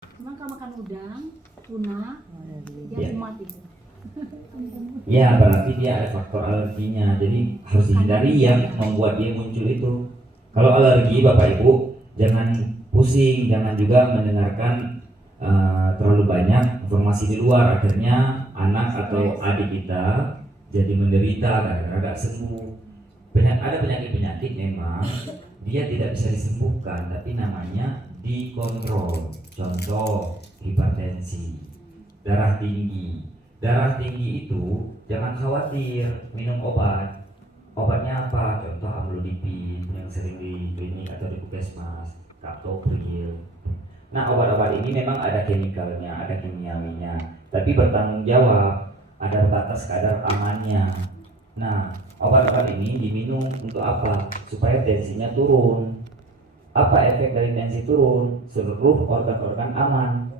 Cuma kalau makan udang, tuna, dia kumat itu. Ya, berarti dia ada faktor alerginya. Jadi harus dihindari yang membuat dia muncul itu. Kalau alergi, Bapak Ibu, jangan pusing, jangan juga mendengarkan terlalu banyak informasi di luar. Akhirnya anak atau adik kita jadi menderita gara-gara gak sembuh. Ada penyakit-penyakit memang dia tidak bisa disembuhkan, tapi namanya dikontrol. Contoh hipertensi, darah tinggi. Darah tinggi itu jangan khawatir minum obat. Obatnya apa? Contoh amlodipin yang sering di klinik atau di puskesmas, captopril. Nah, obat-obat ini memang ada chemicalnya, ada kimiawinya, tapi bertanggung jawab, ada batas kadar amannya. Nah, obat-obat ini diminum untuk apa? Supaya tensinya turun. Apa efek dari tensi turun? Seluruh organ-organ aman.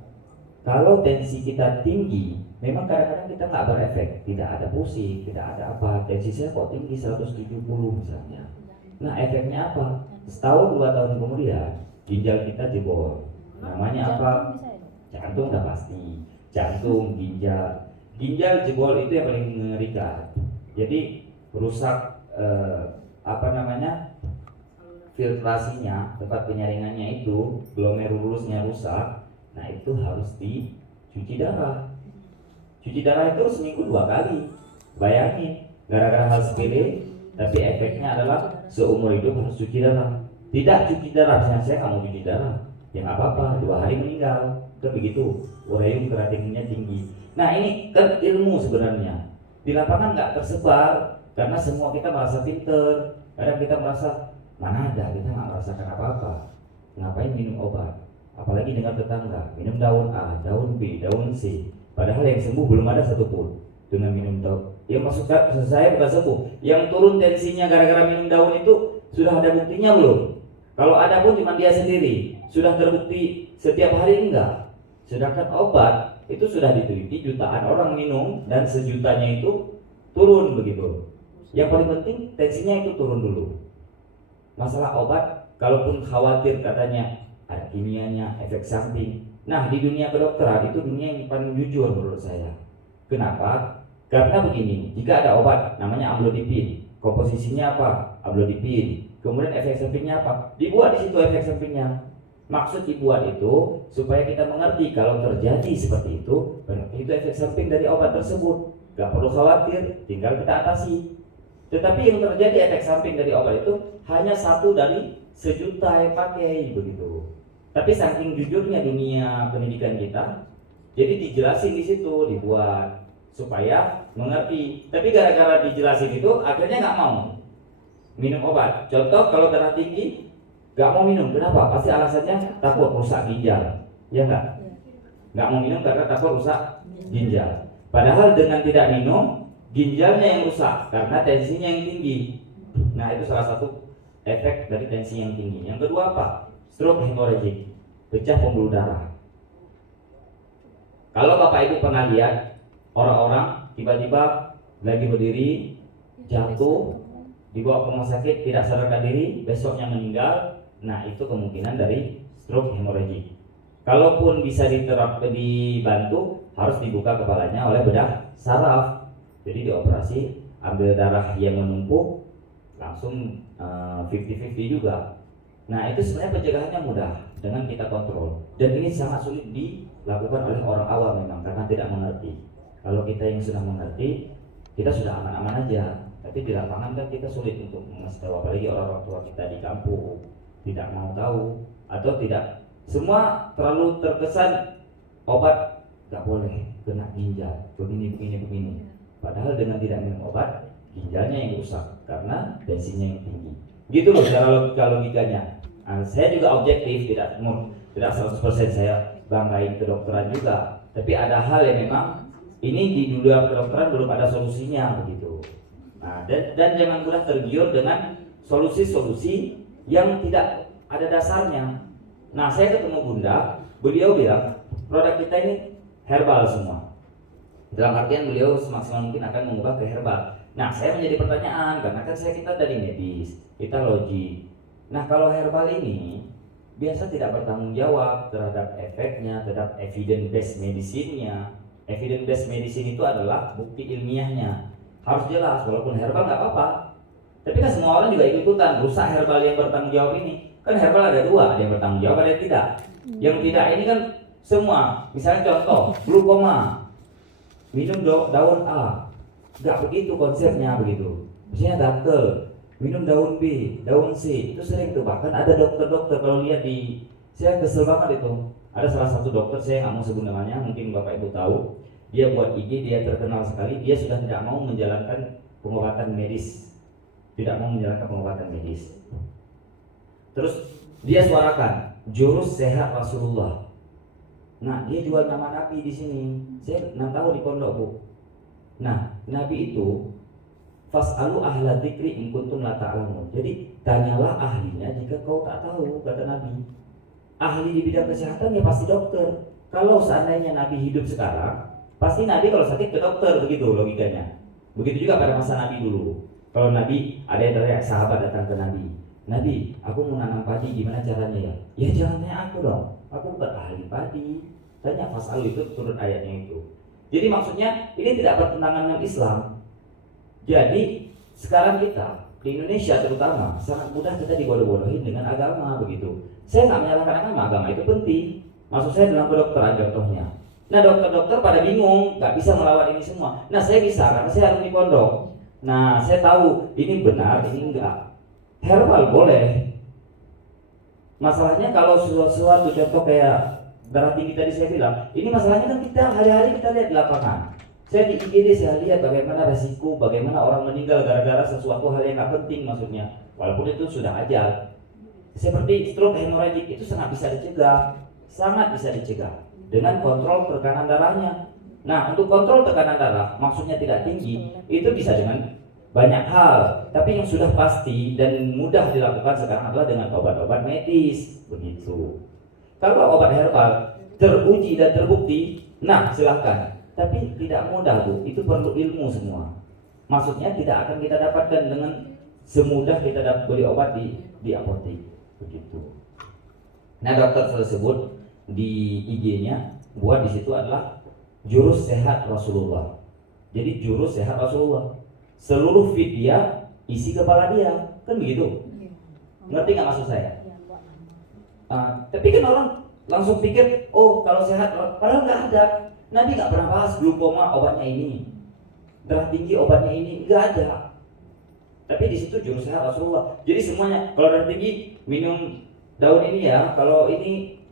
Kalau tensi kita tinggi, memang kadang-kadang kita nggak berefek, tidak ada pusing, tidak ada apa. Tensi saya kok tinggi 170 misalnya. Nah, efeknya apa? Setahun 2 tahun kemudian ginjal kita jebol. Namanya apa? Jantung udah pasti. Jantung, ginjal jebol itu yang paling mengerikan. Jadi rusak apa namanya? Filtrasinya, tempat penyaringannya itu, glomerulusnya rusak. Nah, itu harus dicuci darah. Cuci darah itu seminggu 2 kali. Bayangin, gara-gara hal sepele, tapi efeknya adalah seumur hidup harus cuci darah. Tidak cuci darah, saya nggak mau cuci darah, ya nggak apa-apa, 2 hari meninggal. Kan begitu, ureum kreatininnya tinggi. Nah, ini kan ilmu sebenarnya. Di lapangan nggak tersebar karena semua kita merasa pinter. Kadang kita merasa mana ada, kita nggak merasakan apa-apa. Ngapain minum obat? Apalagi dengan tetangga, minum daun A, daun B, daun C. Padahal yang sembuh belum ada satupun dengan minum daun. Yang maksud saya bukan sembuh, yang turun tensinya gara-gara minum daun itu sudah ada buktinya belum? Kalau ada pun cuma dia sendiri. Sudah terbukti setiap hari enggak. Sedangkan obat itu sudah diteliti jutaan orang minum dan sejutanya itu turun begitu. Yang paling penting tensinya itu turun dulu. Masalah obat, kalaupun khawatir katanya ada kimianya, efek samping. Nah, di dunia kedokteran itu dunia yang paling jujur menurut saya. Kenapa? Karena begini, jika ada obat namanya amlodipin, komposisinya apa? Amlodipin. Kemudian efek sampingnya apa? Dibuat di situ efek sampingnya. Maksud dibuat itu supaya kita mengerti kalau terjadi seperti itu, berarti itu efek samping dari obat tersebut. Gak perlu khawatir, tinggal kita atasi. Tetapi yang terjadi efek samping dari obat itu hanya 1 dari sejuta yang pakai begitu. Tapi saking jujurnya dunia pendidikan kita, jadi dijelasin di situ, dibuat supaya mengerti. Tapi gara-gara dijelasin itu akhirnya nggak mau minum obat. Contoh kalau darah tinggi nggak mau minum, kenapa? Pasti alasannya takut rusak ginjal, ya nggak? Nggak mau minum karena takut rusak ginjal. Padahal dengan tidak minum, ginjalnya yang rusak karena tensinya yang tinggi. Nah, itu salah satu efek dari tensi yang tinggi. Yang kedua apa? Stroke hemorrhagic, pecah pembuluh darah. Kalau Bapak Ibu pernah lihat orang-orang tiba-tiba lagi berdiri jatuh, dibawa ke rumah sakit tidak sadarkan diri, besoknya meninggal. Nah, itu kemungkinan dari stroke hemorrhagic. Kalaupun bisa dibantu, harus dibuka kepalanya oleh bedah saraf. Jadi dioperasi, ambil darah yang menumpuk, langsung 50-50 juga. Nah, itu sebenarnya pencegahannya mudah dengan kita kontrol. Dan ini sangat sulit dilakukan oleh orang awam memang karena tidak mengerti. Kalau kita yang sudah mengerti, kita sudah aman-aman aja. Tapi di lapangan kan kita sulit untuk mengasih tahu, apalagi orang-orang tua kita di kampung tidak mau tahu atau tidak. Semua terlalu terkesan obat nggak boleh kena ginjal, begini. Padahal dengan tidak minum obat, ginjalnya yang rusak karena tensinya yang tinggi. Gitu loh cara logikanya. Nah, saya juga objektif, tidak 100% saya banggain kedokteran juga. Tapi ada hal yang memang ini di dunia kedokteran belum ada solusinya begitu. Nah, dan jangan mudah tergiur dengan solusi-solusi yang tidak ada dasarnya. Nah, saya ketemu Bunda, beliau bilang produk kita ini herbal semua. Dalam artian beliau semaksimal mungkin akan mengubah ke herbal. Nah, saya menjadi pertanyaan karena kan kita dari medis, kita logik. Nah, kalau herbal ini biasa tidak bertanggung jawab terhadap efeknya, terhadap evidence based medicine-nya. Evidence based medicine itu adalah bukti ilmiahnya. Harus jelas, walaupun herbal nggak apa-apa. Tapi kan semua orang juga ikut-ikutan rusak herbal yang bertanggung jawab ini. Kan herbal ada dua, ada yang bertanggung jawab, ada yang tidak. Yang tidak ini kan semua. Misalnya contoh, glukoma, minum daun A. Nggak begitu konsepnya begitu. Misalnya gatel, minum daun B, daun C. Itu sering tuh. Bahkan ada dokter-dokter kalau lihat di, saya kesel banget itu. Ada salah satu dokter, saya nggak mau sebut namanya, mungkin Bapak Ibu tahu. Dia buat IG, dia terkenal sekali. Dia sudah tidak mau menjalankan pengobatan medis, tidak mau menjalankan pengobatan medis. Terus dia suarakan jurus sehat Rasulullah. Nah, dia jual nama Nabi di sini. Saya 6 tahun di pondok, Bu. Nah, Nabi itu fas'alu ahla dzikri in kuntum la ta'lamun. Jadi tanyalah ahlinya jika kau tak tahu, kata Nabi. Ahli di bidang kesehatan ya pasti dokter. Kalau seandainya Nabi hidup sekarang, pasti Nabi kalau sakit ke dokter, begitu logikanya. Begitu juga pada masa Nabi dulu. Kalau Nabi, ada yang dari sahabat datang ke Nabi, Nabi, aku mau nanam padi, gimana caranya ya? Ya jangan tanya aku dong, aku bukan ahli padi. Tanya fas'alu, itu turun ayatnya itu. Jadi maksudnya ini tidak bertentangan dengan Islam. Jadi sekarang kita di Indonesia terutama sangat mudah kita dibodoh-bodohin dengan agama begitu. Saya nggak menyalahkan agama itu penting. Maksud saya dalam kedokteran contohnya. Nah dokter-dokter pada bingung, nggak bisa melawan ini semua. Nah saya bisa karena saya alumni pondok. Nah saya tahu ini benar, ini enggak. Herbal boleh. Masalahnya kalau sesuatu contoh kayak darah tinggi tadi saya bilang, ini masalahnya kan kita hari-hari kita lihat di lapangan. Saya di IGD saya lihat bagaimana resiko, bagaimana orang meninggal gara-gara sesuatu hal yang nggak penting maksudnya. Walaupun itu sudah ajal. Seperti stroke hemorragik itu sangat bisa dicegah, dengan kontrol tekanan darahnya. Nah untuk kontrol tekanan darah maksudnya tidak tinggi, itu bisa dengan banyak hal. Tapi yang sudah pasti dan mudah dilakukan sekarang adalah dengan obat-obat medis, begitu. Kalau obat herbal teruji dan terbukti, nah silahkan. Tapi tidak mudah Bu, itu perlu ilmu semua. Maksudnya tidak akan kita dapatkan dengan semudah kita dapat beli obat di apotek, begitu. Nah dokter tersebut di IG-nya buat di situ adalah jurus sehat Rasulullah. Jadi jurus sehat Rasulullah. Seluruh feed dia isi kepala dia, kan begitu? Ngerti nggak maksud saya? Tapi kan orang langsung pikir, oh kalau sehat, padahal nggak ada. Nabi nggak pernah bahas glukoma obatnya ini, darah tinggi obatnya ini, nggak ada. Tapi di situ jurus sehat Rasulullah. Jadi semuanya, kalau darah tinggi minum daun ini ya, kalau ini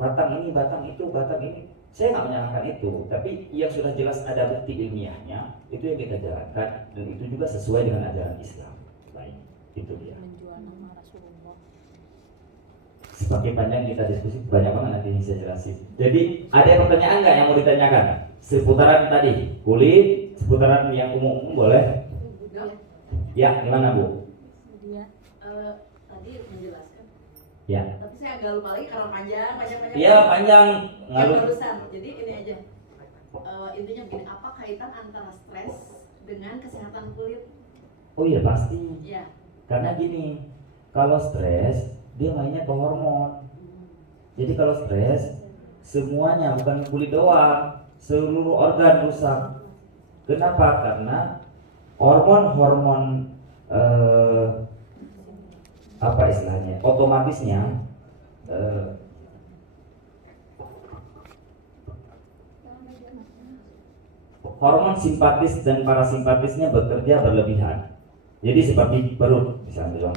batang ini, batang itu, batang ini. Saya nggak menyalahkan itu, tapi yang sudah jelas ada bukti ilmiahnya, itu yang kita jalankan dan itu juga sesuai dengan ajaran Islam. Baik, itu dia. Semakin panjang kita diskusi, banyak banget nanti yang saya jelasin. Jadi ada pertanyaan nggak yang mau ditanyakan? Seputaran tadi, kulit, seputaran yang umum boleh? Ya, gimana Bu? Tadi menjelaskan. Ya. Tapi saya agak lupa lagi karena panjang. Iya panjang. Yang barusan. Jadi ini aja. Intinya begini, apa kaitan antara stres dengan kesehatan kulit? Oh iya pasti. Iya. Karena gini, kalau stres dia mainnya ke hormon. Jadi kalau stres semuanya bukan kulit doang, seluruh organ rusak. Kenapa? Karena hormon-hormon apa istilahnya? Otomatisnya hormon simpatis dan parasimpatisnya bekerja berlebihan. Jadi seperti perut, misalnya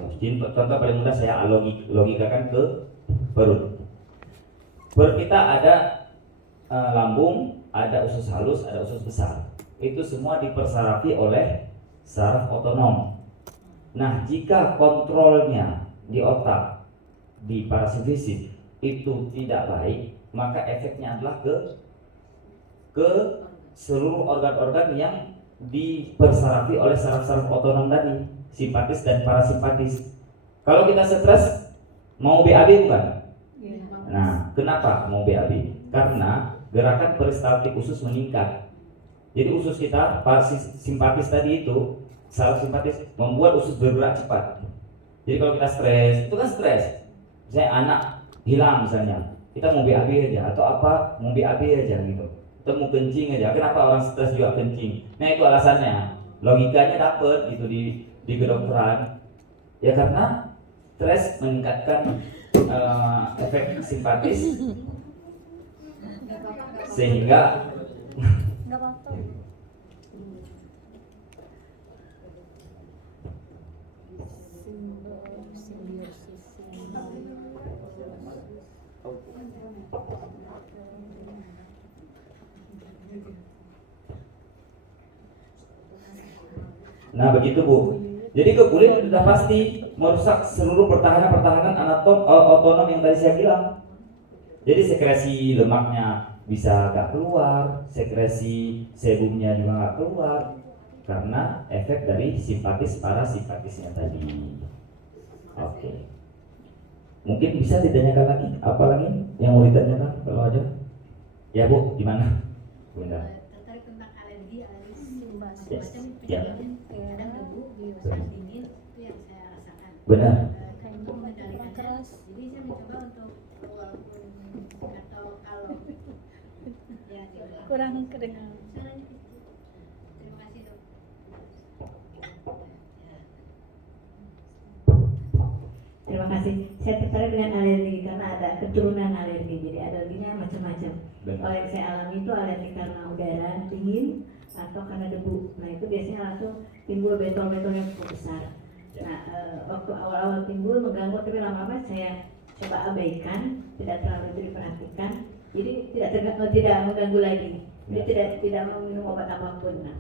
contoh paling mudah saya logikakan ke perut. Perut kita ada lambung, ada usus halus, ada usus besar. Itu semua dipersarafi oleh saraf otonom. Nah, jika kontrolnya di otak, di parasimpatis itu tidak baik, maka efeknya adalah ke seluruh organ-organ yang dipersarafi oleh saraf-saraf otonom tadi, simpatis dan parasimpatis. Kalau kita stres, mau BAB bukan? Nah, kenapa mau BAB? Karena gerakan peristaltik usus meningkat. Jadi usus kita, parasimpatis tadi itu, saraf simpatis membuat usus bergerak cepat. Jadi kalau kita stres, itu kan stres. Misalnya anak hilang misalnya, kita mau BAB aja atau apa, mau BAB aja gitu. Kita mau kencing aja. Kenapa orang stres juga kencing? Nah itu alasannya. Logikanya dapet gitu di kedokteran. Ya karena stres meningkatkan efek simpatis sehingga Nggak apa-apa. Simbiosis. nah begitu Bu. Jadi ke kulit sudah pasti merusak seluruh pertahanan otonom yang tadi saya bilang. Jadi sekresi lemaknya bisa gak keluar, sekresi sebumnya juga gak keluar karena efek dari simpatis parasimpatisnya tadi. Oke. Mungkin bisa ditanyakan lagi, apa lagi yang mau ditanyakan kalau ada? Ya Bu, gimana? Bunda. Tertarik tentang alergi Yes. macam Ya. penyebabnya kadang debu saat dingin itu yang saya rasakan. Benar. Untuk mengendalikannya, jadi saya mencoba untuk walaupun atau kalau ya tidak. Kurang kedengaran. Terima kasih dok. Ya. Terima kasih. Saya tertarik dengan alergi karena ada keturunan alergi. Jadi alerginya macam-macam. Kalau yang saya alami itu alergi karena udara dingin atau karena debu. Nah itu biasanya langsung timbul bentol-bentol yang cukup besar. Nah waktu awal-awal timbul mengganggu, tapi lama-lama saya coba abaikan, tidak terlalu diperhatikan. Jadi tidak mengganggu lagi. Jadi tidak meminum obat apapun. Nah,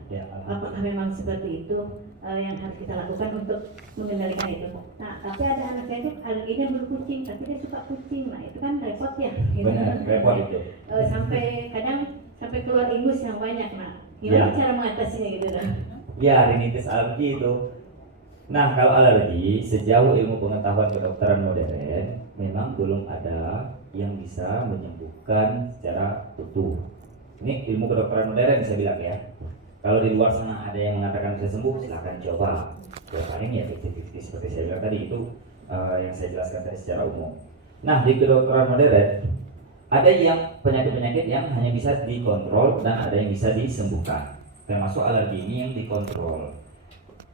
apakah memang seperti itu yang harus kita lakukan untuk mengendalikan itu? Nah, tapi ada anak saya itu alerginya berkucing, tapi dia suka kucing. Nah, itu kan repot ya. Gitu. Benar, repot itu. Sampai kadang sampai keluar ingus yang banyak. Nah, gimana cara mengatasinya gitu kan? Ya, rinitis alergi itu. Nah, kalau alergi sejauh ilmu pengetahuan kedokteran modern memang belum ada yang bisa menyembuhkan secara utuh. Ini ilmu kedokteran modern saya bilang ya. Kalau di luar sana ada yang mengatakan bisa sembuh, silahkan coba. Ya paling ya 50-50 seperti saya bilang tadi itu yang saya jelaskan tadi secara umum. Nah di kedokteran modern ada yang penyakit-penyakit yang hanya bisa dikontrol dan ada yang bisa disembuhkan. Termasuk alergi ini yang dikontrol.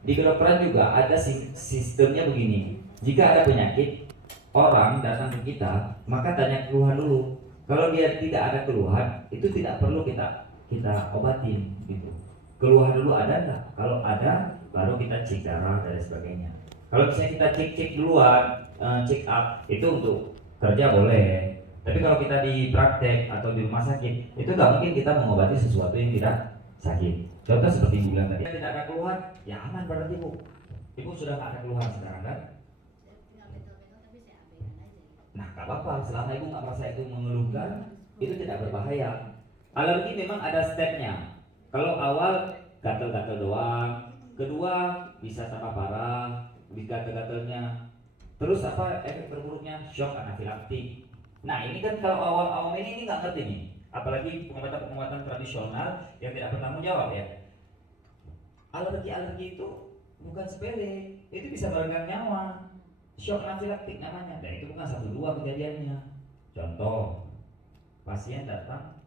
Di kedokteran juga ada sistemnya begini. Jika ada penyakit, orang datang ke kita, maka tanya keluhan dulu. Kalau dia tidak ada keluhan, itu tidak perlu kita obatin gitu. Keluhan dulu ada nggak? Kalau ada, baru kita cek darah dan sebagainya. Kalau misalnya kita cek duluan, check up itu untuk kerja boleh. Tapi kalau kita di praktek atau di rumah sakit, itu nggak mungkin kita mengobati sesuatu yang tidak sakit. Contoh seperti Ibu bilang tadi, tidak ada keluhan, ya aman berarti Bu. Ibu sudah nggak ada keluhan sekarang kan? Nah, gak apa-apa, selama ibu nggak merasa itu mengeluhkan, itu tidak berbahaya. Alergi memang ada stepnya. Kalau awal gatal-gatal doang, kedua bisa tambah parah, gatal-gatalnya. Terus apa efek terburuknya? Shock anafilaktik. Nah ini kan kalau awal-awal ini nggak ngerti nih. Apalagi pengobatan tradisional yang tidak bertanggung jawab ya. Alergi itu bukan sepele, itu bisa merenggang nyawa. Shock anafilaktik namanya, dan itu bukan 1-2 kejadiannya. Contoh, pasien datang,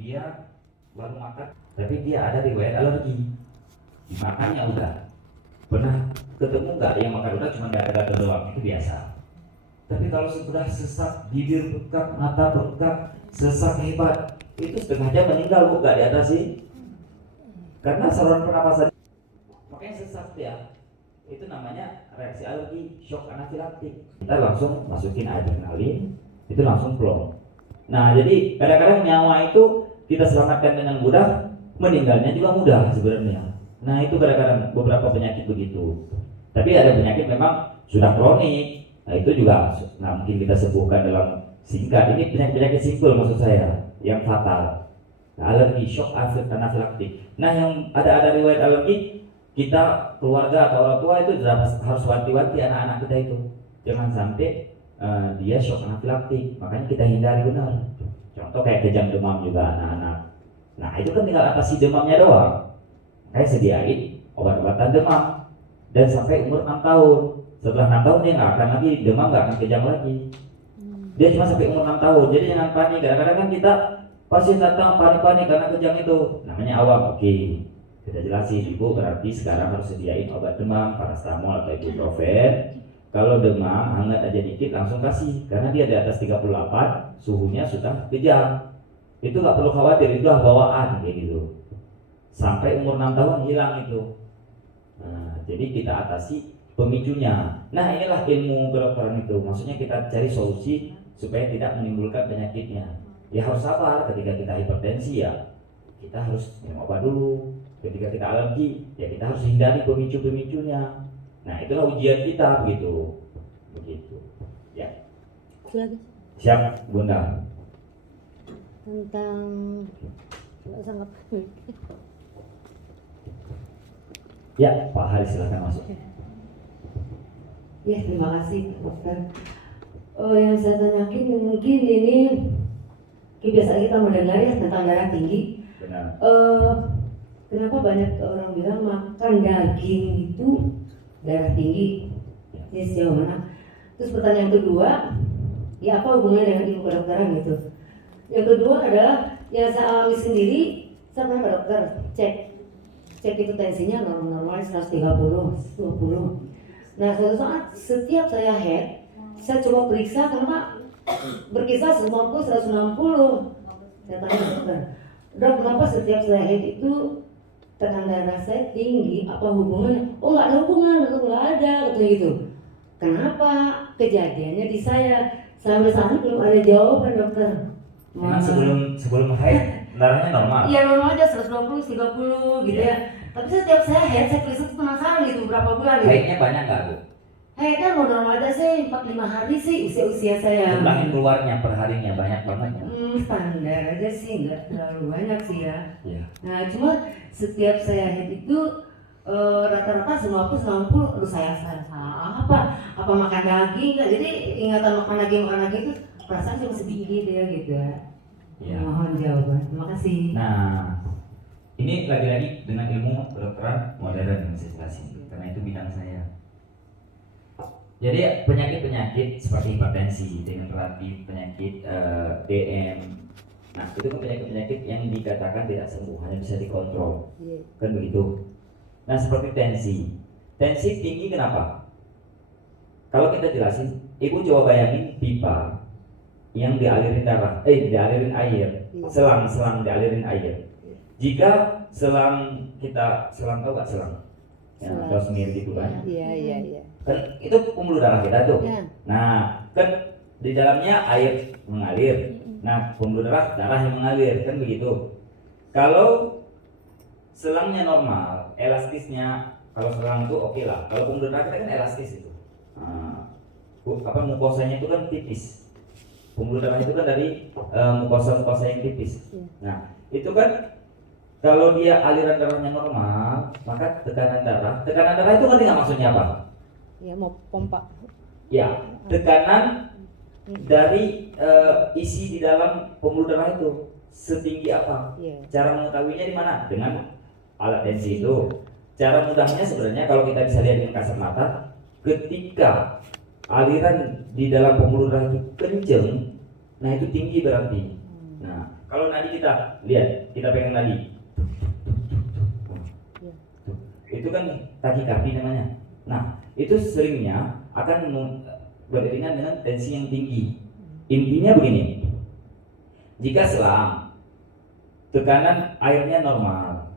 dia baru makan, tapi dia ada riwayat alergi. Makannya udah. Pernah ketemu nggak yang makan udah cuma gatal-gatal doang? Itu biasa. Tapi kalau sudah sesak, bibir bengkak, mata bengkak, sesak hebat, itu setengah jam meninggal Bu, nggak diatasi. Karena saluran pernapasan, makanya sesak ya. Itu namanya reaksi alergi, shock anafilaktik. Kita langsung masukin adrenalin, itu langsung plong. Nah jadi kadang-kadang nyawa itu kita selamatkan dengan mudah, meninggalnya juga mudah sebenarnya. Nah itu kadang-kadang beberapa penyakit begitu. Tapi ada penyakit memang sudah kronik, nah itu juga nggak mungkin kita sembuhkan dalam singkat. Ini penyakit-penyakit simpel maksud saya, yang fatal. Nah, alergi, shock anafilaktik. Nah yang ada riwayat alergi, kita keluarga atau orang tua itu harus wanti-wanti anak-anak kita itu jangan sampai dia shock anafilaktik. Makanya kita hindari benar. Contoh kayak kejang demam juga anak-anak. Nah itu kan tinggal atasi demamnya doang. Kayak sediain obat-obatan demam dan sampai umur 6 tahun. Setelah 6 tahun dia nggak akan lagi demam, nggak akan kejang lagi. Dia cuma sampai umur 6 tahun. Jadi jangan panik. Kadang-kadang kan kita pasien datang panik-panik karena kejang itu. Namanya awam. Oke, kita jelasin, ibu berarti sekarang harus sediain obat demam, paracetamol atau ibuprofen. Kalau demam hangat aja dikit langsung kasih, karena dia di atas 38 suhunya sudah kejang. Itu nggak perlu khawatir, itu bawaan kayak gitu. Sampai umur 6 tahun hilang itu. Nah, jadi kita atasi pemicunya. Nah, inilah ilmu kedokteran itu. Maksudnya kita cari solusi supaya tidak menimbulkan penyakitnya. Ya harus sabar. Ketika kita hipertensi ya kita harus minum obat dulu. Ketika kita alergi ya kita harus hindari pemicu-pemicunya. Nah, itulah ujian kita begitu. Ya. Lagi Siap, Bunda. tentang sangat Ya, Pak Haris silakan masuk. Ya, terima kasih dokter. Yang saya tanyakin mungkin ini kebiasaan kita mendengar ya tentang darah tinggi. Benar. Kenapa banyak orang bilang makan daging itu darah tinggi? Ini sejauh mana? Terus pertanyaan kedua, ya apa hubungannya dengan ilmu kedokteran gitu? Yang kedua adalah yang saya alami sendiri, saya pernah ke dokter cek itu tensinya normal 130, 20. Nah, suatu saat setiap saya head, saya coba periksa kenapa berkisar 150, 160. Saya tanya ke dokter, dok kenapa setiap saya head itu tekanan darah saya tinggi? Apa hubungannya? Oh nggak ada hubungan, betul nggak ada, katanya gitu. Kenapa? Kejadiannya di saya. Sampai saat ini belum ada jawaban dokter. Memang sebelum haid darahnya normal. Iya normal aja 120, 30 gitu ya. Tapi setiap saya head, saya periksa tuh penasaran gitu berapa bulan gitu. Haidnya banyak nggak tuh? Headnya normal aja sih 4-5 hari sih usia saya. Jumlah yang keluarnya per harinya banyak banget ya? Standar aja sih, nggak terlalu banyak sih ya. Iya. Nah cuma setiap saya head itu rata-rata 50-90. Aduh saya salah apa makan daging nggak? Jadi ingatan makan daging itu perasaan cuma sedikit ya gitu ya. Iya. Mohon jawaban. Terima kasih. Nah, ini lagi-lagi dengan ilmu kedokteran modern yang saya jelasin, karena itu bidang saya. Jadi penyakit-penyakit seperti hipertensi dengan relatif penyakit DM, nah itu kan penyakit-penyakit yang dikatakan tidak sembuh, hanya bisa dikontrol, kan begitu. Nah seperti tensi tinggi kenapa? Kalau kita jelasin, ibu coba bayangin pipa yang dialirin dialirin air, selang dialirin air. Jika selang tahu gak selang? Yang dosmir gitu kan? Iya. Kan itu pembuluh darah kita tuh. Ya. Nah, kan di dalamnya air mengalir. Nah, pembuluh darah yang mengalir kan begitu. Kalau selangnya normal, elastisnya kalau selang itu oke lah. Kalau pembuluh darah kita kan elastis itu. Nah, mukosanya itu kan tipis. Pembuluh darah itu kan dari mukosa yang tipis. Nah, itu kan kalau dia aliran darahnya normal, maka tekanan darah itu kan nggak maksudnya apa? Ya mau pompa. Ya, tekanan dari isi di dalam pembuluh darah itu setinggi apa? Iya. Cara mengetahuinya di mana? Dengan alat tensi itu. Cara mudahnya sebenarnya kalau kita bisa lihat dengan kasat mata, ketika aliran di dalam pembuluh darah itu kenceng, nah itu tinggi berarti. Nah, kalau nadi kita lihat, kita pegang nadi. Itu kan takikardi namanya. Nah, itu seringnya akan beriringan dengan tensi yang tinggi. Intinya begini, jika selang tekanan airnya normal,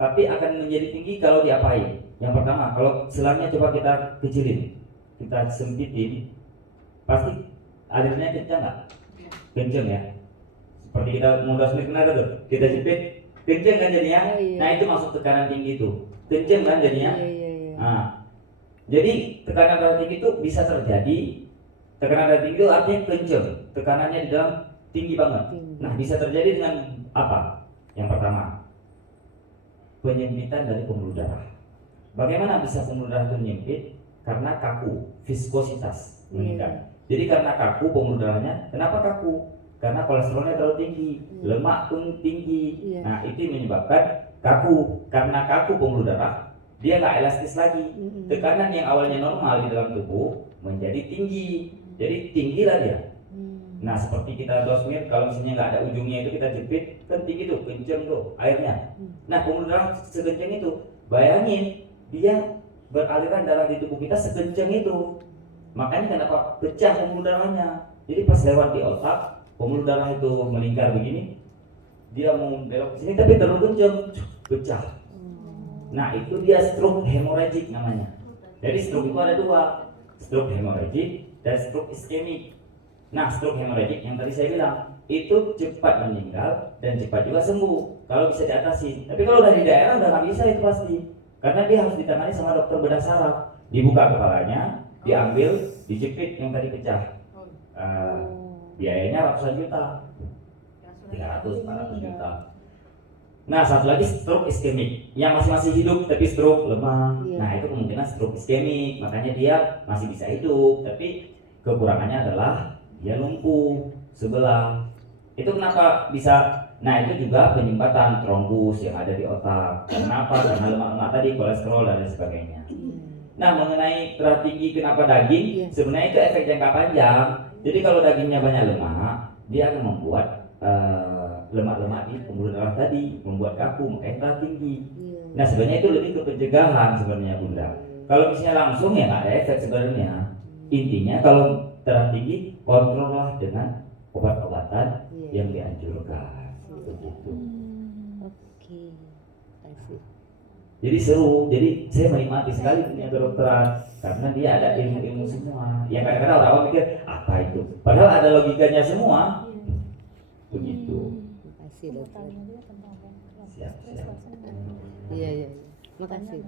tapi akan menjadi tinggi kalau diapain? Yang pertama, kalau selangnya coba kita kecilin, kita sempitin, pasti airnya kencang nggak? Kencang ya. Seperti kita mau dosmir kena tuh, kita jepit, kencang kan jadinya. Iya. Nah itu maksud tekanan tinggi itu, kencang kan jadinya. Iya. Nah, jadi tekanan darah tinggi itu bisa terjadi. Tekanan darah tinggi itu artinya kencang, tekanannya di dalam tinggi banget. Nah, bisa terjadi dengan apa? Yang pertama, penyempitan dari pembuluh darah. Bagaimana bisa pembuluh darah itu menyempit? Karena kaku, viskositas meningkat. Jadi karena kaku pembuluh darahnya, kenapa kaku? Karena kolesterolnya terlalu tinggi, lemak pun tinggi. Iya. Nah, itu yang menyebabkan kaku. Karena kaku pembuluh darah, dia nggak elastis lagi. Tekanan yang awalnya normal di dalam tubuh menjadi tinggi, jadi tinggilah dia. Nah seperti kita dosmir, kalau misalnya nggak ada ujungnya itu kita jepit, kan tinggi tuh, kenceng tuh airnya. Nah pembuluh darah sekencang itu, bayangin dia beraliran darah di tubuh kita sekencang itu. Makanya kenapa pecah pembuluh darahnya. Jadi pas lewat di otak, pembuluh darah itu melingkar begini, dia mau belok ke sini tapi terlalu kencang, pecah. Nah itu dia stroke hemorrhagic namanya. Jadi stroke itu ada dua, stroke hemorrhagic dan stroke iskemik. Nah stroke hemorrhagic yang tadi saya bilang itu cepat meninggal dan cepat juga sembuh kalau bisa diatasi. Tapi kalau dari daerah udah nggak bisa itu pasti, karena dia harus ditangani sama dokter bedah saraf. Dibuka kepalanya, diambil, dijepit yang tadi pecah. Biayanya ratusan juta, 300-400 juta. Nah satu lagi stroke iskemik yang masih hidup tapi stroke lemah. Nah itu kemungkinan stroke iskemik, makanya dia masih bisa hidup tapi kekurangannya adalah dia lumpuh sebelah. Itu kenapa bisa? Nah itu juga penyumbatan trombus yang ada di otak. Kenapa? Karena lemak-lemak tadi, kolesterol dan lain sebagainya. Nah mengenai darah tinggi kenapa daging? Sebenarnya itu efek jangka panjang. Jadi kalau dagingnya banyak lemak, dia akan membuat lemak-lemak di pembuluh darah tadi, membuat kaku, makanya darah tinggi. Nah sebenarnya itu lebih ke pencegahan sebenarnya Bunda. Kalau misalnya langsung ya nggak ada efek sebenarnya. Intinya kalau darah tinggi kontrollah dengan obat-obatan yang dianjurkan. Begitu. Oke. Kasih. Jadi seru, jadi saya menikmati sekali dunia kedokteran karena dia ada ilmu-ilmu semua. Yang kadang-kadang orang mikir apa itu, padahal ada logikanya semua. Begitu. Makasih dokter. Siap. Iya. Makasih.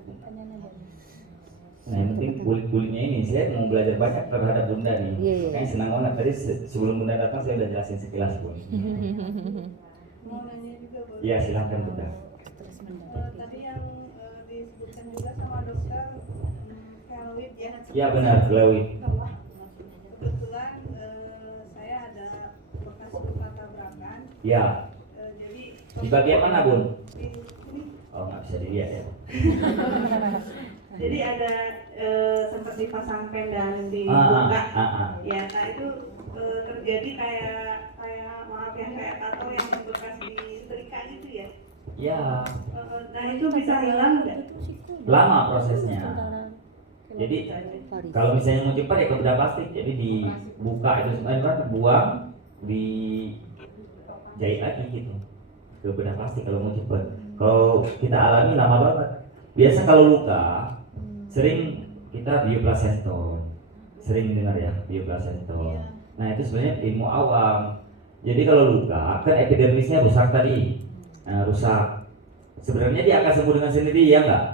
Nah yang penting kulit-kulitnya ini saya mau belajar banyak terhadap Bunda nih. Makanya senang banget tadi sebelum Bunda datang saya udah jelasin sekilas pun. Mau nanya juga Bu. Iya silahkan Bunda. Tadi yang disebutkan juga sama dokter keloid ya. Iya benar keloid. Kebetulan saya ada bekas luka tabrakan. Iya. Jadi Di bagian mana Bun? di sini. Oh nggak bisa dilihat ya. Jadi ada sempat dipasang pendan di Ah. Ya, nah itu terjadi kayak maaf ya kayak tato yang bekas di setrika gitu ya. Iya. Nah itu bisa hilang nggak? Lama prosesnya. Jadi kalau misalnya mau cepat ya ke bedah plastik, jadi dibuka itu sebenarnya buang, dijahit lagi gitu ke bedah plastik kalau mau cepat. Kalau kita alami lama banget. Biasa kalau luka sering kita bioplasenton, sering dengar ya bioplasenton. Nah itu sebenarnya ilmu awam. Jadi kalau luka kan epidermisnya rusak tadi, rusak. Sebenarnya dia akan sembuh dengan sendiri ya nggak?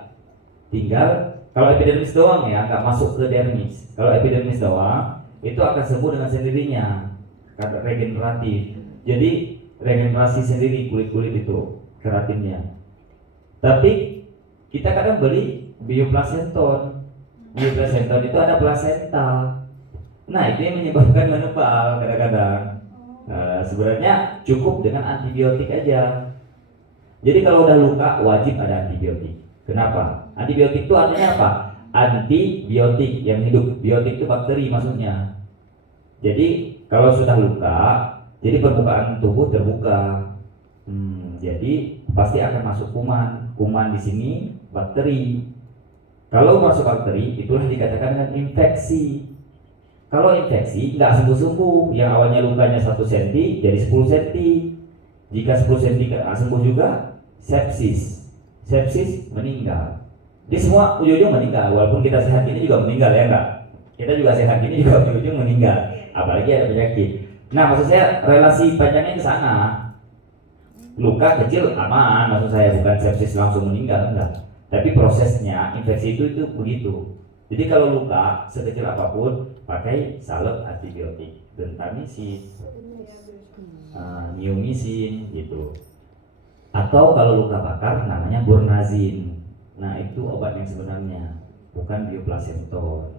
Tinggal kalau epidermis doang ya, nggak masuk ke dermis. Kalau epidermis doang itu akan sembuh dengan sendirinya karena regeneratif. Jadi regenerasi sendiri kulit-kulit itu keratinnya. Tapi kita kadang beli bioplasenton. Bioplasenton itu ada plasenta. Nah itu yang menyebabkan menebal kadang-kadang. Sebenarnya cukup dengan antibiotik aja. Jadi kalau udah luka wajib ada antibiotik. Kenapa? Antibiotik itu artinya apa? Antibiotik yang hidup. Biotik itu bakteri maksudnya. Jadi kalau sudah luka, jadi permukaan tubuh terbuka. Jadi pasti akan masuk kuman. Kuman di sini bakteri. Kalau masuk bakteri, itulah dikatakan dengan infeksi. Kalau infeksi nggak sembuh-sembuh, yang awalnya lukanya 1 cm jadi 10 cm. Jika 10 cm sembuh juga, sepsis. Sepsis meninggal. Jadi semua ujung-ujung meninggal. Walaupun kita sehat ini juga meninggal ya enggak? Kita juga sehat ini juga ujung-ujung meninggal. Apalagi ada penyakit. Nah maksud saya relasi panjangnya ke sana. Luka kecil aman, maksud saya bukan sepsis langsung meninggal enggak. Tapi prosesnya infeksi itu begitu. Jadi kalau luka sekecil apapun pakai salep antibiotik, gentamicin, neomycin gitu. Atau kalau luka bakar namanya bornazin. Nah itu obat yang sebenarnya, bukan bioplasenton.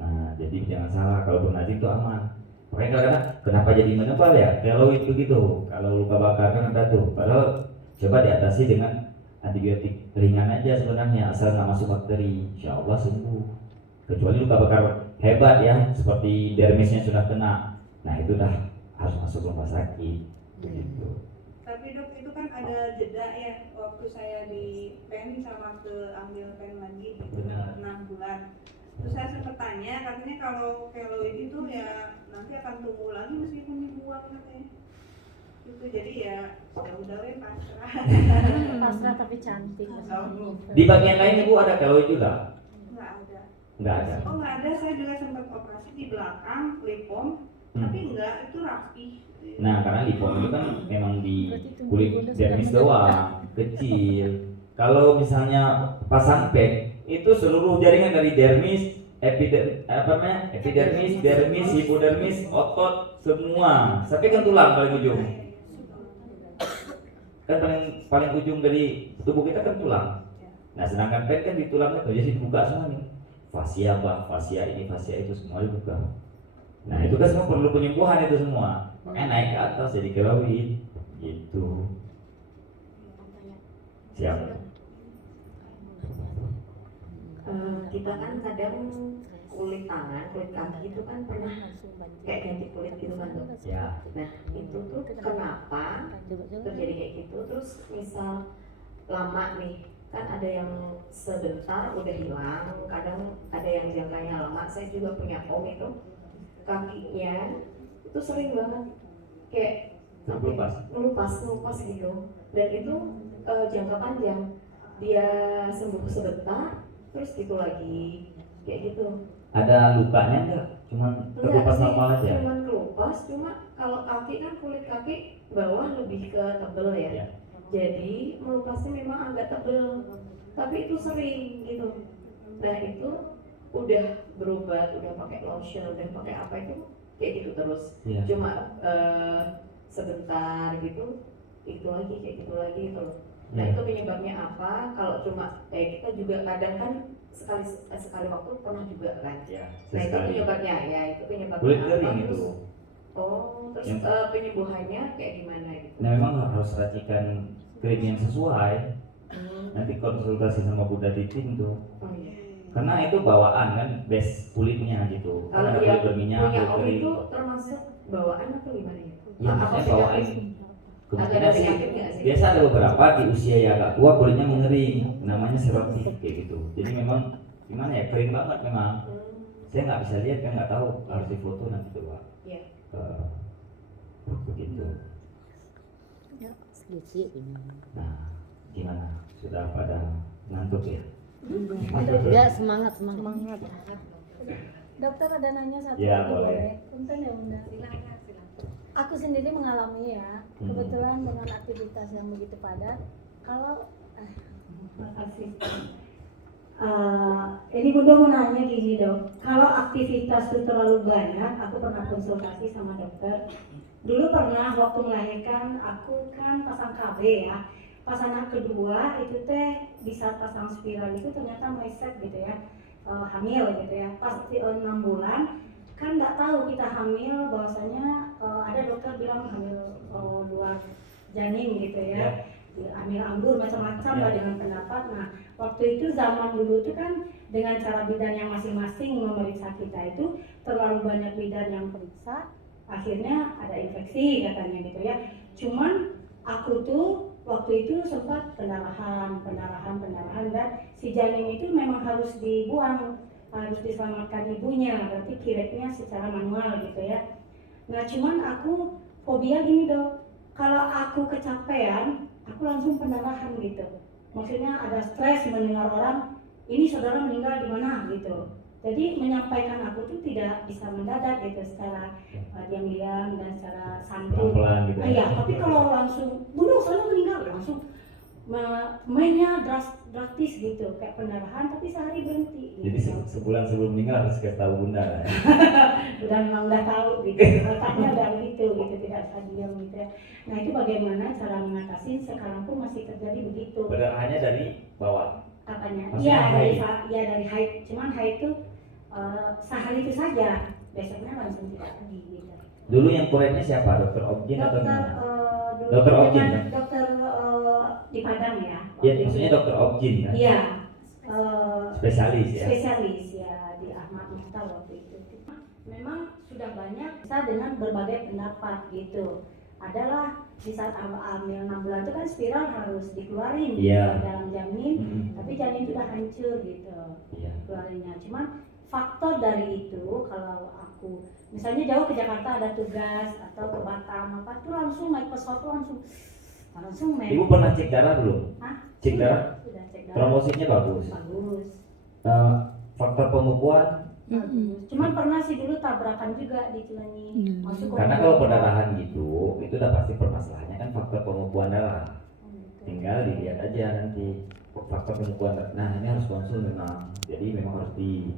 Nah jadi jangan salah, kalau bornazin itu aman. Makanya kadang-kadang kenapa jadi menebal ya? Kalau itu gitu, kalau luka bakar kan ada tuh. Padahal coba diatasi dengan antibiotik ringan aja sebenarnya asal nggak masuk bakteri, insya Allah sembuh. Kecuali luka bakar hebat ya, seperti dermisnya sudah kena, nah itu dah harus masuk rumah sakit. Begitu. Tapi dok itu kan ada jeda ya, waktu saya di pen sama ke ambil pen lagi gitu, Benar. 6 bulan. Terus saya sempat tanya, katanya kalau keloid itu ya nanti akan tumbuh lagi meskipun dibuang katanya. Itu jadi ya udah weh pasrah. Pasrah tapi cantik. Di bagian lain ibu ada keloid juga? Nggak ada. Nggak ada. Oh nggak ada, saya juga sempat operasi di belakang lipom, tapi enggak, itu rapi. Nah karena lipom itu kan memang di kulit dermis doang, kecil. Kalau misalnya pasang pad itu seluruh jaringan dari dermis, epidermis, dermis, hipodermis, otot semua, sampai kan tulang paling ujung. Kan paling ujung dari tubuh kita kan tulang. Nah sedangkan pad kan di tulangnya tuh jadi dibuka semua nih. Fascia bah, fascia ini, fascia itu semua dibuka. Nah itu kan semua perlu penyembuhan itu semua. Makanya naik ke atas jadi keloid gitu. Siapa? Kita kan kadang kulit tangan, kulit kaki itu kan pernah kayak ganti kulit gitu kan dok. Ya. Nah itu tuh kenapa terjadi kayak gitu? Terus misal lama nih, kan ada yang sebentar udah hilang, kadang ada yang jangkanya lama. Saya juga punya om itu kakinya itu sering banget kayak ngelupas gitu, dan itu jangka panjang. Dia sembuh sebentar terus gitu lagi kayak gitu. Ada lukanya enggak? Cuman kelupas normal aja? Cuman kelupas, cuma kalau kaki kan kulit kaki bawah lebih ke tebel ya. Ya. Jadi melupasnya memang agak tebel, tapi itu sering gitu. Nah itu udah berobat, udah pakai lotion, udah pakai apa itu kayak gitu terus. Ya. Cuma sebentar gitu, itu lagi kayak gitu lagi gitu loh. Nah Ya. itu penyebabnya apa? Kalau cuma kita juga kadang kan sekali waktu pernah juga kan. Ya. Nah itu Sesekali. penyebabnya ya, itu penyebabnya Kulit apa? kering itu. Terus, oh terus Yang- penyembuhannya kayak gimana gitu? Nah memang harus racikan krim yang sesuai. Nanti konsultasi sama Bunda Titin tuh. Oh iya. Karena itu bawaan kan, base kulitnya gitu. Kan Kalau ada yang kulit berminyak, punya kulit om kering. itu termasuk bawaan atau gimana ya? Ya Apa maksudnya penyakit? bawaan. Agak Kemungkinan ada sih, penyakit nggak sih? biasa ada beberapa di usia yang agak tua kulitnya mengering, namanya serotik kayak gitu. Jadi memang gimana ya, kering banget memang. Saya nggak bisa lihat kan, nggak tahu, harus difoto nanti coba. Iya. Begitu. Sedikit ini. Nah, gimana? Sudah pada ngantuk ya? Ya semangat. Dokter ada nanya satu Ya, lagi boleh. Punten ya Bunda. Silakan. Aku sendiri mengalami ya, kebetulan dengan aktivitas yang begitu padat. Kalau Makasih. Ini Bunda mau nanya gini dok, kalau aktivitas itu terlalu banyak, aku pernah konsultasi sama dokter. Dulu pernah waktu melahirkan, aku kan pasang KB ya. Pas anak kedua itu teh bisa pasang spiral itu ternyata meleset gitu ya, hamil gitu ya. Pas 6 bulan kan nggak tahu kita hamil, bahwasanya ada dokter bilang hamil luar janin gitu ya. Ambil anggur macam-macam lah dengan pendapat. Nah waktu itu zaman dulu itu kan dengan cara bidan yang masing-masing memeriksa kita itu terlalu banyak bidan yang periksa, akhirnya ada infeksi katanya gitu ya. Cuman aku tuh waktu itu sempat pendarahan dan si janin itu memang harus dibuang, harus diselamatkan ibunya, berarti kireknya secara manual gitu ya. Nah cuman aku fobia gini dok, kalau aku kecapean aku langsung pendarahan gitu. Maksudnya ada stres mendengar orang ini saudara meninggal di mana gitu. Jadi menyampaikan aku tuh tidak bisa mendadak gitu, secara diam-diam dan secara santun. Pelan-pelan gitu. Iya, tapi kalau langsung bunuh saudara meninggal langsung mainnya drastis gitu, kayak pendarahan tapi sehari berhenti. Jadi Gitu. sebulan sebelum meninggal harus kasih tahu Bunda ya. Udah tahu gitu, otaknya udah begitu gitu, tidak bisa diam gitu ya. Nah itu bagaimana cara mengatasi, sekarang pun masih terjadi begitu Perdarahannya dari bawah. katanya. Maksudnya Iya dari haid, cuman haid itu sehari itu saja, besoknya langsung tidak lagi gitu. Dulu yang kuretnya siapa? Dokter Objin atau Dokter gimana? dulu Dokter Objin, dengan kan? dokter di Padang ya. Ya, maksudnya dokter Objin kan? Iya. Spesialis ya. Spesialis ya di Ahmad Mukhtar waktu itu. Memang sudah banyak bisa dengan berbagai pendapat gitu. Adalah di saat hamil 6 bulan itu kan spiral harus dikeluarin Iya. dalam janin, Mm-mm. tapi janin itu udah hancur gitu Iya. keluarinnya. Cuman faktor dari itu kalau aku misalnya jauh ke Jakarta ada tugas atau ke Batam apa tuh langsung naik pesawat tuh langsung naik. Ibu pernah cek darah belum? Hah? Cek darah? Sudah cek darah. Trombositnya bagus. Bagus. Faktor pembukuan Bagus. Cuman pernah sih dulu tabrakan juga di Cilenyi. Masuk karena kalau pendarahan gitu itu udah pasti permasalahannya kan faktor pembukuan darah. Tinggal dilihat aja nanti faktor pembukuan darah. Nah ini harus konsul memang. Jadi memang harus di